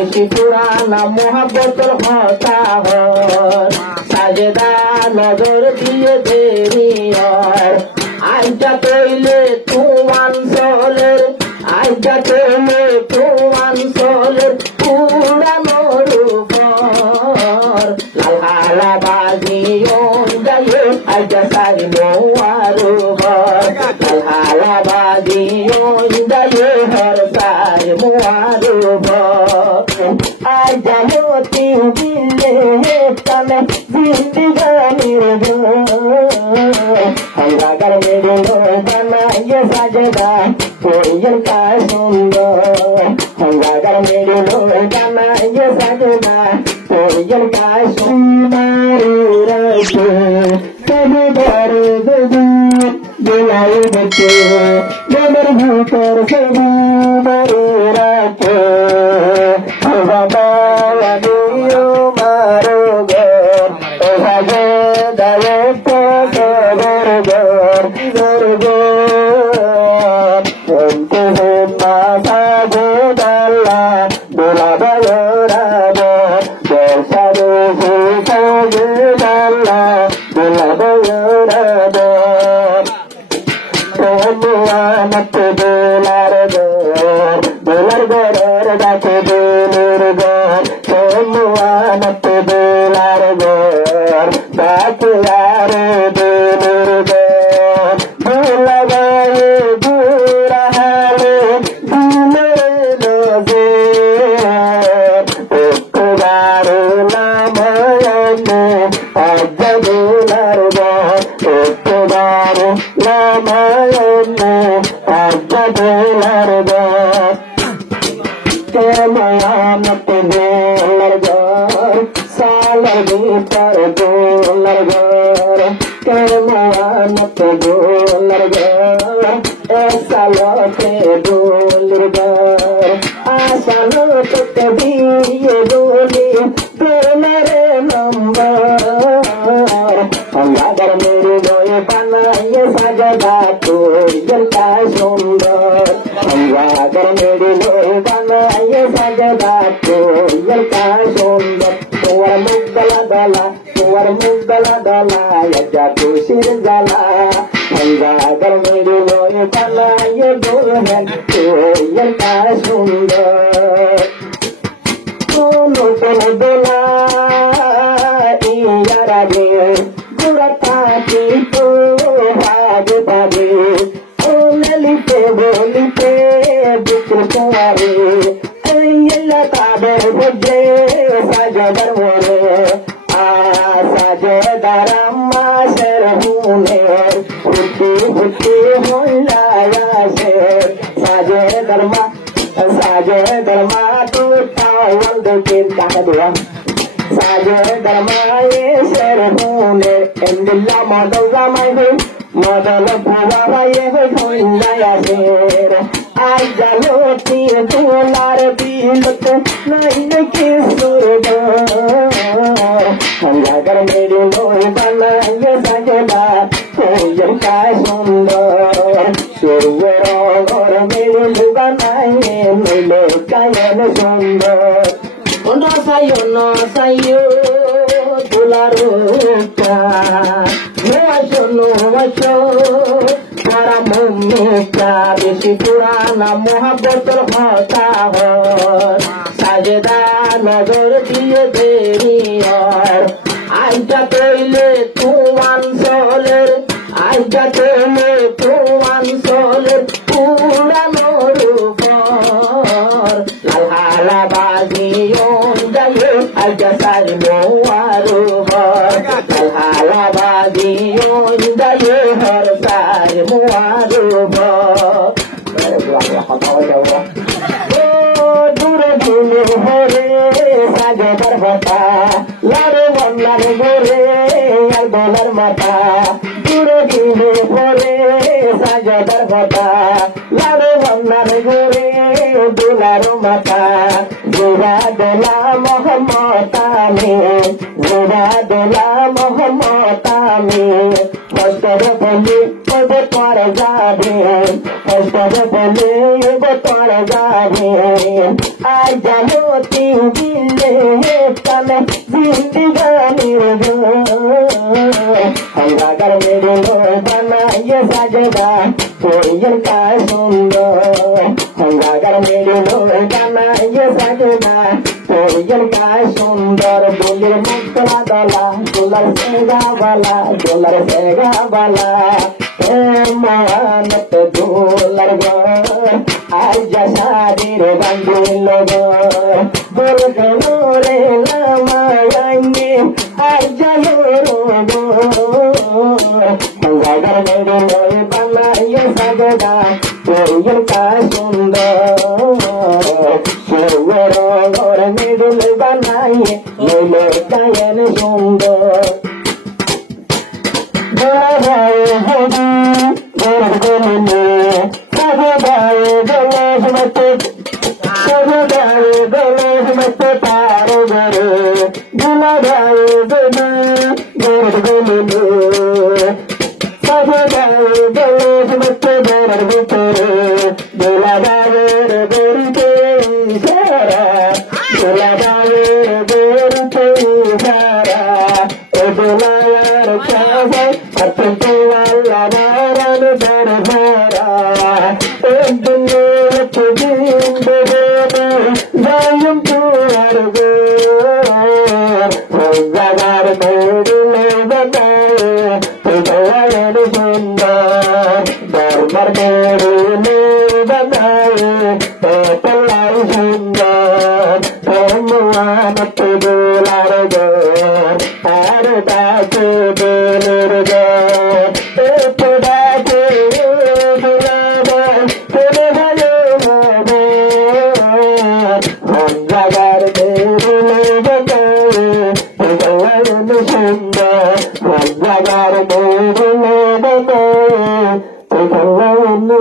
इसी पुराना मोहब्बत होता हो साजेदा नजर दिए देरी और आइजा तैले तुमान सोले आइजा तैले तुमान सोले पूरा नोरूपर लाला बाजियों जाये आइजा सारी मोआरूपर लाला बाजियों जाये हर सारी मोआरूपर आजा मोती दिले तने जिंदगानी रो हमरा घर मेरे लोग बनाए साजदा कोयल का सुंदर हमरा घर मेरे लोग बनाए साजदा कोयल का सुंदर रखे सब दर्द दिलाए बच्चे मेरे भीतर सब मरे रखे আর জামতি দিলে কানে জিন্দিগানির হঙ্গাগার মেরুলো বানাইয়ে সাজদা কোয়েল কায় সুন্দর হঙ্গাগার মেরুলো বানাইয়ে সাজদা কোয়েল কায় সুন্দর বলির মুখলা দলা দোলার সেগা বালা মানত দোলার ঘর আর জাসাদির বান্দিল ঘর বল গনোরে লামায়াঙ্গে আর জালোর হঙ্গাগার মেরুলো বানাইয়ে সাজদা কোয়েল কায় সুন্দর সুর ঘর মেরুলো বানাইয়ে লইলে গায়েন সুন্দর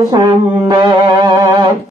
Sunder,